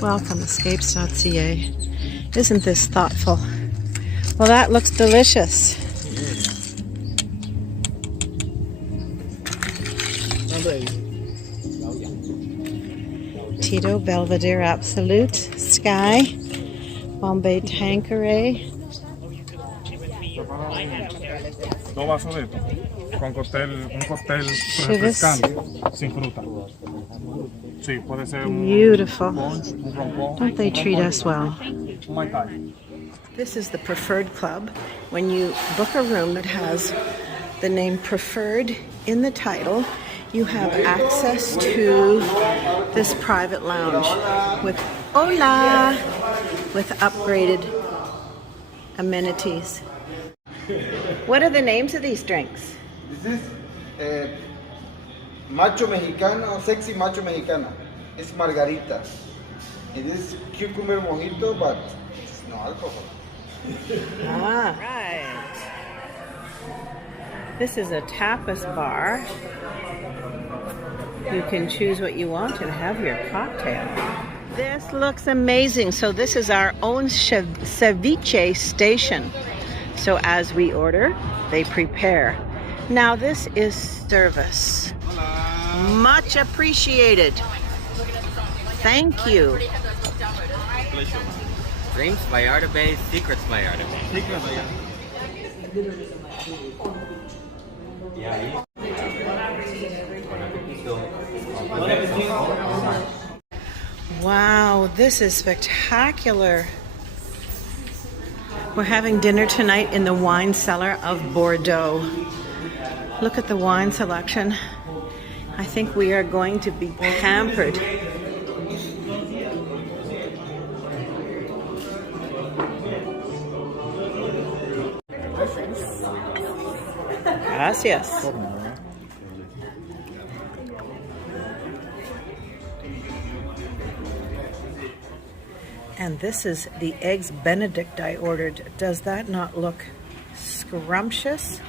Welcome, escapes.ca. Isn't this thoughtful? Well, that looks delicious. Tito Belvedere Absolute, Sky, Bombay Tanqueray. Dos vasos de esto, con un cóctel refrescante, sin fruta. Sí, puede ser un Beautiful. punch, un rompón. Don't they treat us well? Un Mai Tai. This is the Preferred Club. When you book a room that has the name Preferred in the title, you have access to this private lounge with hola, with upgraded amenities. What are the names of these drinks? This is macho mexicano, sexy macho mexicana. It's margarita. It is cucumber mojito, but it's no alcohol. Ah, right. This is a tapas bar. You can choose what you want and have your cocktail. This looks amazing. So this is our own ceviche station. So as we order, they prepare. Now this is service. Much appreciated. Thank you. Dreams Vallarta Bay, Secrets Vallarta Bay. Wow, this is spectacular. We're having dinner tonight in the wine cellar of Bordeaux. Look at the wine selection. I think we are going to be pampered. Gracias. And this is the eggs Benedict I ordered. Does that not look scrumptious?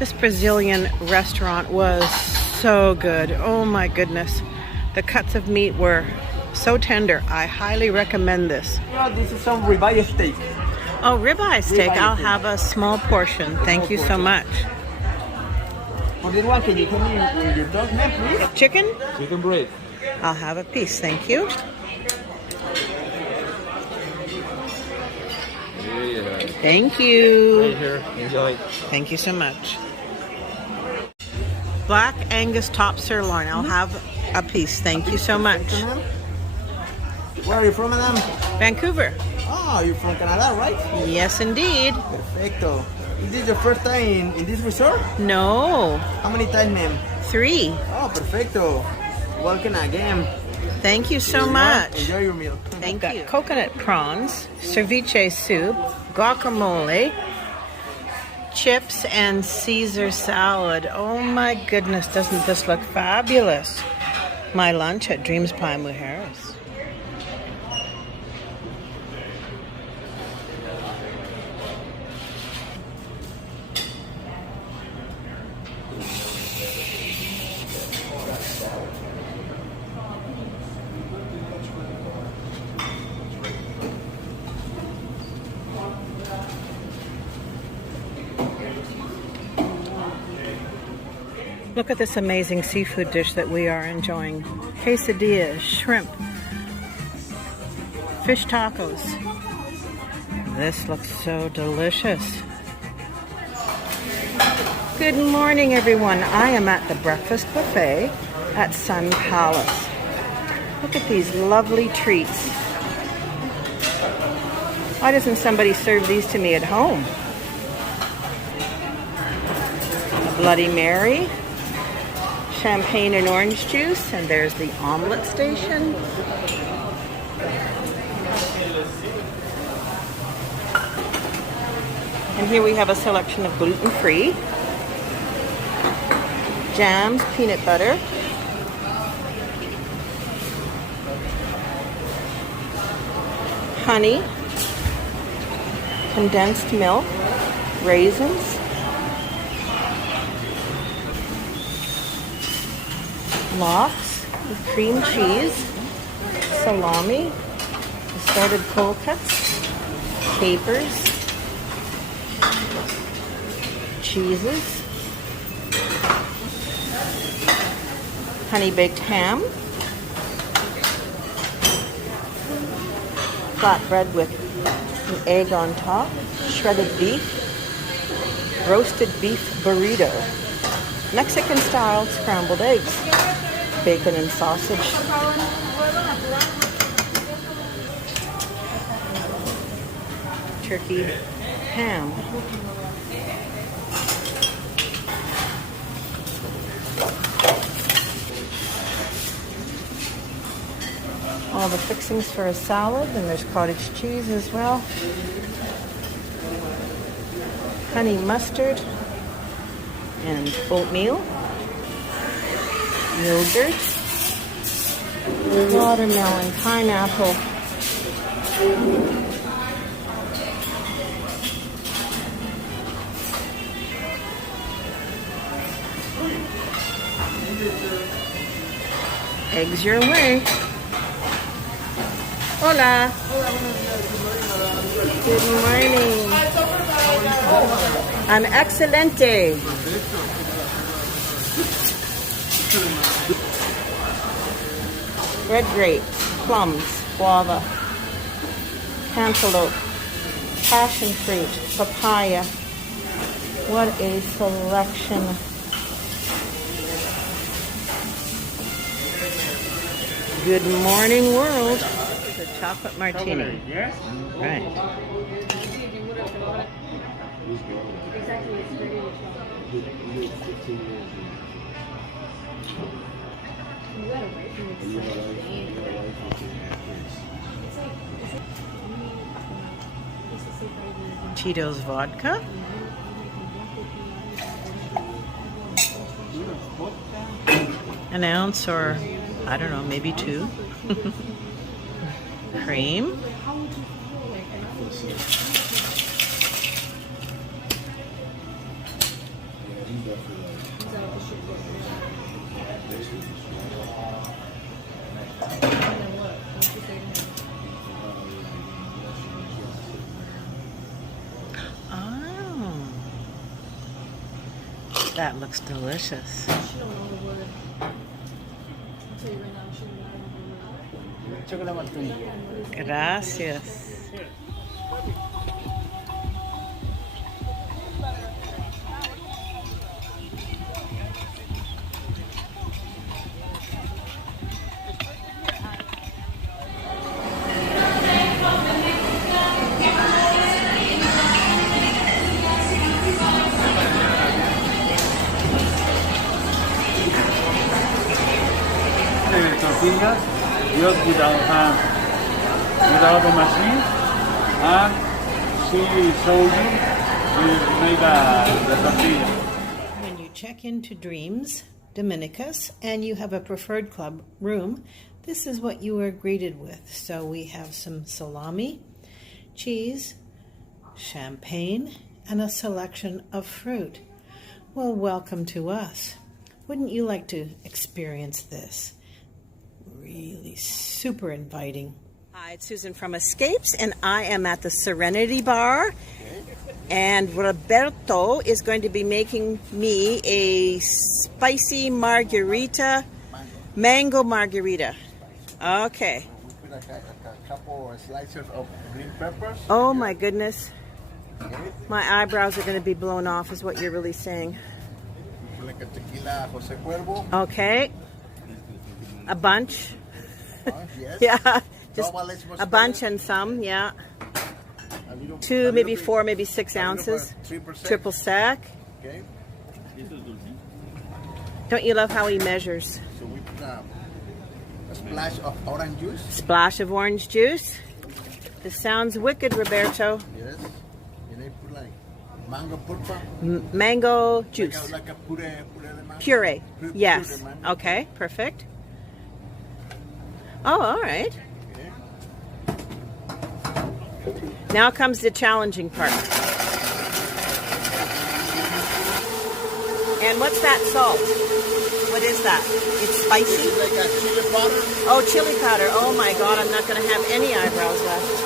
This Brazilian restaurant was so good. Oh my goodness. The cuts of meat were so tender. I highly recommend this. This is some ribeye steak. Oh, ribeye steak. I'll have a small portion. Thank you so much. For this one, can you tell me your dog's name, please? Chicken? Chicken breast. I'll have a piece. Thank you. Thank you. Right here. Enjoy. Thank you so much. Black Angus top sirloin. I'll have a piece. Thank you so much. Where are you from, madam? Vancouver. Oh, you're from Canada, right? Yes, indeed. Perfecto. Is this your first time in this resort? No. How many times, ma'am? 3. Oh, perfecto. Welcome again. Thank you so much. Enjoy your meal. Thank you. Coconut prawns, ceviche soup, guacamole, chips, and Caesar salad. Oh my goodness, doesn't this look fabulous? My lunch at Dreams by Mujeres. Look at this amazing seafood dish that we are enjoying. Quesadillas, shrimp, fish tacos. This looks so delicious. Good morning, everyone. I am at the breakfast buffet at Sun Palace. Look at these lovely treats. Why doesn't somebody serve these to me at home? A Bloody Mary, champagne and orange juice, and there's the omelet station. And here we have a selection of gluten-free jams, peanut butter, honey, condensed milk, raisins, lox with cream cheese, salami, assorted cold cuts, capers, cheeses, honey baked ham, flatbread with an egg on top, shredded beef, roasted beef burrito, Mexican style scrambled eggs, bacon and sausage, turkey ham, all the fixings for a salad, and there's cottage cheese as well, honey mustard and oatmeal, yogurt, watermelon, pineapple, eggs your way. Hola. Good morning. I'm excelente. Red grape, plums, guava, cantaloupe, passion fruit, papaya. What a selection. Good morning, world. The chocolate martini. Yes. Right. Tito's vodka. An ounce or, I don't know, maybe 2. Cream. Oh, that looks delicious. Gracias. Tortillas, just without the machine, and she showed you made the tortilla. When you check into Dreams Dominicus and you have a preferred club room, this is what you are greeted with. So we have some salami, cheese, champagne, and a selection of fruit. Well, welcome to us. Wouldn't you like to experience this? Really super inviting. Hi, it's Susan from Escapes, and I am at the Serenity Bar. And Roberto is going to be making me a spicy margarita, mango margarita. Okay. We put a couple of slices of green peppers. Oh my goodness. My eyebrows are going to be blown off is what you're really saying. Like a tequila Jose Cuervo. Okay. A bunch. Yes. Yeah. Just a bunch and some, yeah. 2, maybe 4, maybe 6 ounces. 3%. Triple sec. Okay. Don't you love how he measures? So we put a splash of orange juice. Splash of orange juice. This sounds wicked, Roberto. Yes. And I put like mango pulpa. Mango juice. Like a puree de mango. Puree. Yes. Puree de mango. Okay, perfect. Oh, all right. Okay. Now comes the challenging part. And what's that salt? What is that? It's spicy? Like a chili powder. Oh, chili powder. Oh my God, I'm not going to have any eyebrows left.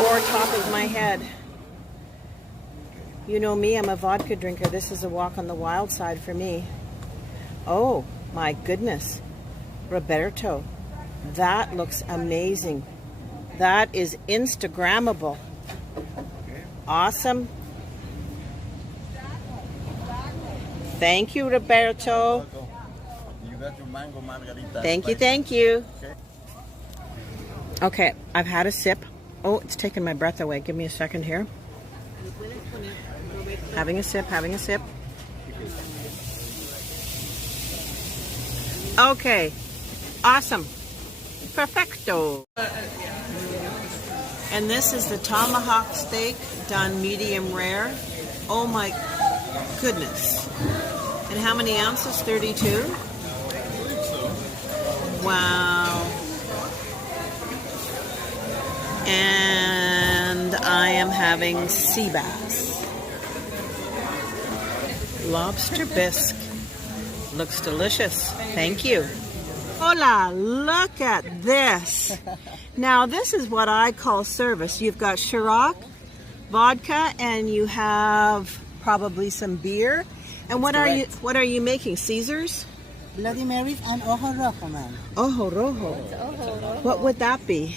Or top of my head. You know me, I'm a vodka drinker. This is a walk on the wild side for me. Oh my goodness. Roberto, that looks amazing. That is Instagrammable. Awesome. Thank you, Roberto. You got your mango margarita. Thank you. Okay, I've had a sip. Oh, it's taken my breath away. Give me a second here. Having a sip. Okay, awesome. Perfecto. And this is the tomahawk steak done medium rare. Oh my goodness. And how many ounces? 32? Wow. And I am having sea bass. Lobster bisque. Looks delicious. Thank you. Hola, look at this. Now this is what I call service. You've got Ciroc, vodka, and you have probably some beer. And what are you making? Caesars? Bloody Marys and Ojo Rojo, man. Ojo Rojo. What would that be?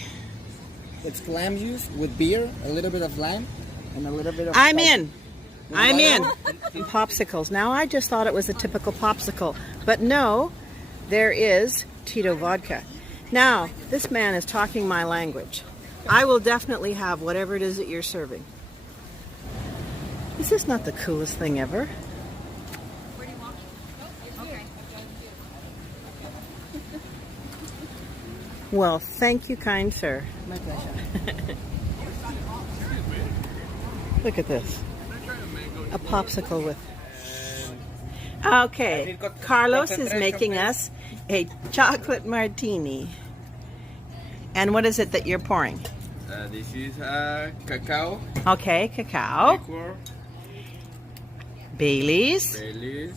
It's lime juice with beer, a little bit of lime, and a little bit of... I'm in. And popsicles. Now I just thought it was a typical popsicle. But no, there is Tito vodka. Now, this man is talking my language. I will definitely have whatever it is that you're serving. Is this not the coolest thing ever? Where do you want? Okay. Well, thank you, kind sir. My pleasure. Look at this. A popsicle with... Okay, Carlos is making us a chocolate martini. And what is it that you're pouring? This is cacao. Okay, cacao. Liquor. Baileys. Baileys.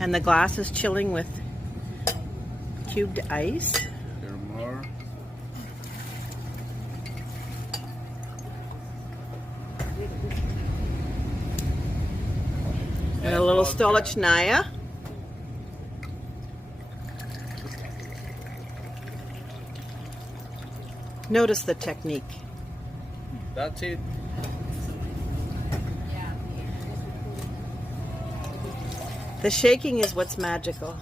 And the glass is chilling with cubed ice. There are more. And a little stolichnaya. Notice the technique. That's it. The shaking is what's magical.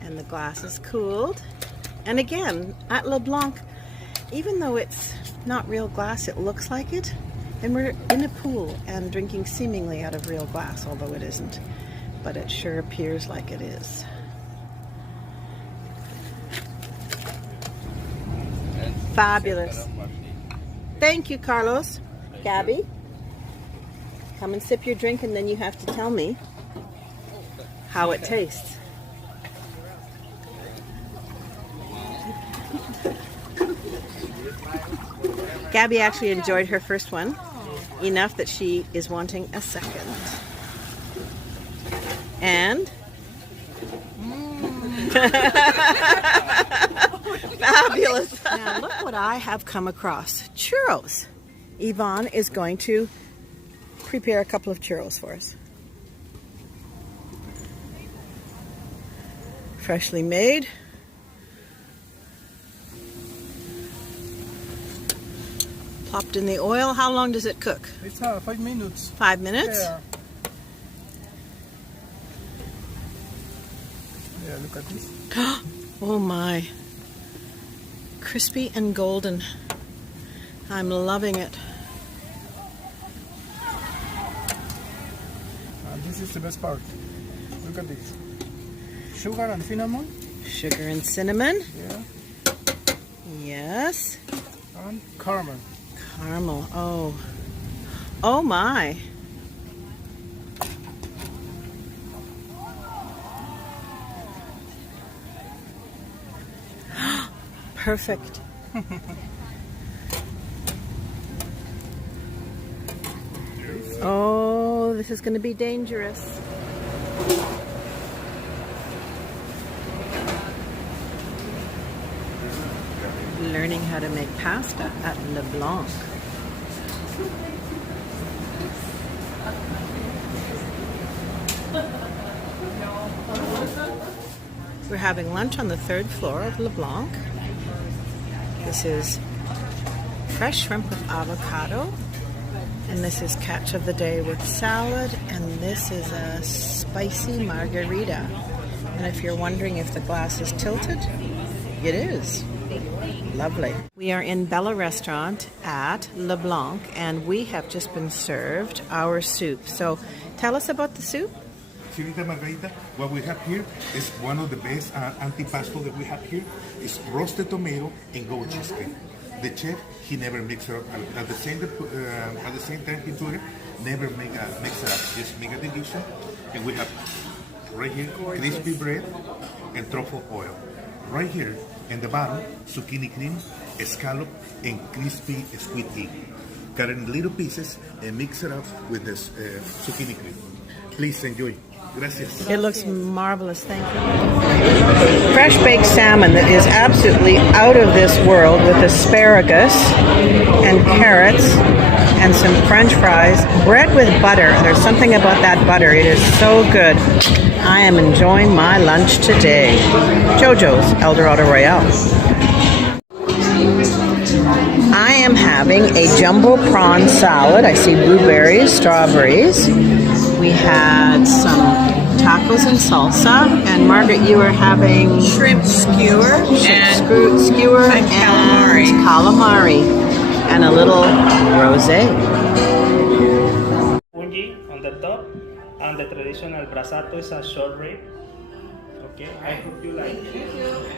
And the glass is cooled. And again, at LeBlanc, even though it's not real glass, it looks like it. And we're in a pool and drinking seemingly out of real glass, although it isn't. But it sure appears like it is. Fabulous. Thank you, Carlos. Gabby, come and sip your drink and then you have to tell me how it tastes. Gabby actually enjoyed her first one enough that she is wanting a second. And fabulous. Now look what I have come across. Churros. Yvonne is going to prepare a couple of churros for us. Freshly made. Popped in the oil. How long does it cook? It's 5 minutes. 5 minutes? Yeah. Yeah, look at this. Oh my. Crispy and golden. I'm loving it. And this is the best part. Look at this. Sugar and cinnamon. Sugar and cinnamon. Yeah. Yes. And caramel. Caramel. Oh. Oh my. perfect. Oh, this is going to be dangerous. Learning how to make pasta at LeBlanc. We're having lunch on the 3rd floor of LeBlanc. This is fresh shrimp with avocado. And this is catch of the day with salad. And this is a spicy margarita. And if you're wondering if the glass is tilted, it is. Lovely. We are in Bella Restaurant at LeBlanc, and we have just been served our soup. So tell us about the soup. Chinita margarita, what we have here is one of the best antipasto that we have here. Is roasted tomato and goat cheese cream. The chef, he never mix it up. At the same time he do it, never mix it up. Just make a dilution. And we have right here crispy bread and truffle oil. Right here in the bottom, zucchini cream, scallop, and crispy squid ink. Cut it in little pieces and mix it up with this zucchini cream. Please enjoy. Gracias. It looks marvelous, thank you. Fresh baked salmon that is absolutely out of this world with asparagus and carrots and some French fries. Bread with butter. There's something about that butter. It is so good. I am enjoying my lunch today. Jojo's El Dorado Royale. I am having a jumbo prawn salad. I see blueberries, strawberries. We had some tacos and salsa, and Margaret, you are having Shrimp skewer skewer and calamari, and a little rosé. Fungi on the top, and the traditional brasato is a short rib. Okay, I hope you like it.